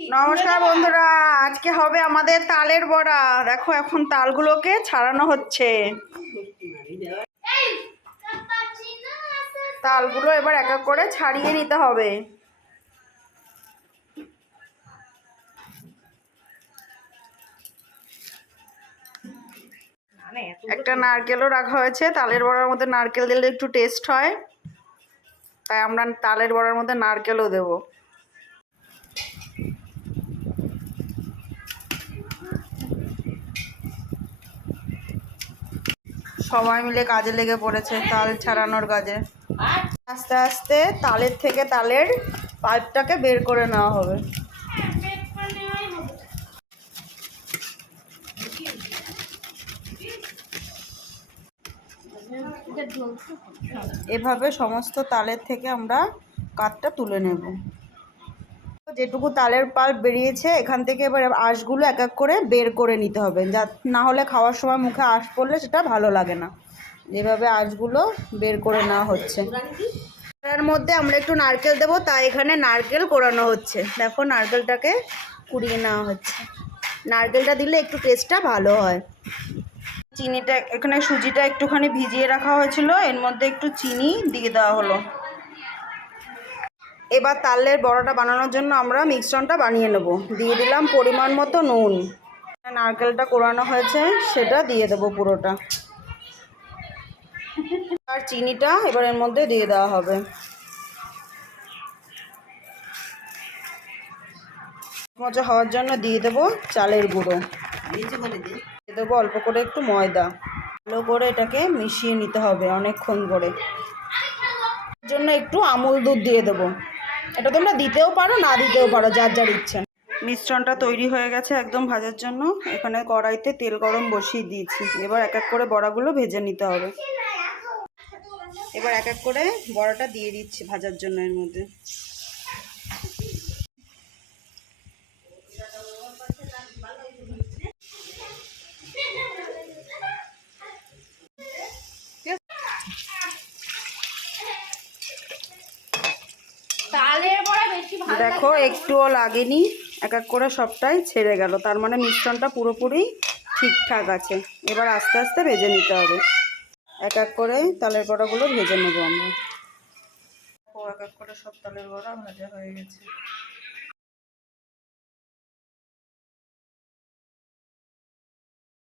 নমস্কার বন্ধুরা, আজকে হবে আমাদের তালের বড়া। দেখো এখন তালগুলোকে ছাড়ানো হচ্ছে। তালগুলো এবার এক এক করে ছাড়িয়ে নিতে হবে। একটা নারকেলও রাখা হয়েছে। তালের বড়ার মধ্যে নারকেল দিলে একটু টেস্ট হয়, তাই আমরা তালের বড়ার মধ্যে নারকেলও দেবো। সবাই মিলে কাজে লেগে পড়েছে তাল ছাড়ানোর কাজে। আস্তে আস্তে তালের থেকে তালের পাইপটাকে বের করে নেওয়া হবে। এভাবে সমস্ত তালের থেকে আমরা কাঠটা তুলে নেব। যেটুকু তালের পাল্প বেরিয়েছে এখান থেকে এবার আঁশগুলো এক এক করে বের করে নিতে হবে, যা না হলে খাওয়ার সময় মুখে আঁশ পড়লে সেটা ভালো লাগে না। এভাবে আঁশগুলো বের করে নেওয়া হচ্ছে। এর মধ্যে আমরা একটু নারকেল দেবো, তাই এখানে নারকেল কোড়ানো হচ্ছে। দেখো নারকেলটাকে কুড়িয়ে নেওয়া হচ্ছে। নারকেলটা দিলে একটু টেস্টটা ভালো হয়। চিনিটা এখানে সুজিটা একটুখানি ভিজিয়ে রাখা হয়েছিল, এর মধ্যে একটু চিনি দিয়ে দেওয়া হলো। এবার তালের বড়াটা বানানোর জন্য আমরা মিশ্রণটা বানিয়ে নেব। দিয়ে দিলাম পরিমাণ মতো নুন। নারকেলটা কোড়ানো হয়েছে সেটা দিয়ে দেবো পুরোটা, আর চিনিটা এবার এর মধ্যে দিয়ে দেওয়া হবে। মজা হওয়ার জন্য দিয়ে দেবো চালের গুঁড়ো, দিয়ে দেবো অল্প করে একটু ময়দা। ভালো করে এটাকে মিশিয়ে নিতে হবে অনেকক্ষণ করে। এর জন্য একটু আমুল দুধ দিয়ে দেবো। এটা তোমরা দিতেও পারো, না দিতেও পারো, যার যার ইচ্ছা। মিশ্রণটা তৈরি হয়ে গেছে একদম ভাজার জন্য। এখানে কড়াইতে তেল গরম বসিয়ে দিয়েছি। এবার এক এক করে বড়াগুলো ভেজে নিতে হবে। এবার এক এক করে বড়াটা দিয়ে দিচ্ছি ভাজার জন্য এর মধ্যে। দেখো একটুও লাগেনি, এক এক করে সবটাই ছেড়ে গেল, তার মানে মিশ্রণটা পুরোপুরি ঠিকঠাক আছে। এবার আস্তে আস্তে ভেজে নিতে হবে। এক এক করে তালের বড়াগুলো ভেজে নেবো আমরা। এক এক করে সব তালের বড়া ভাজা হয়ে গেছে।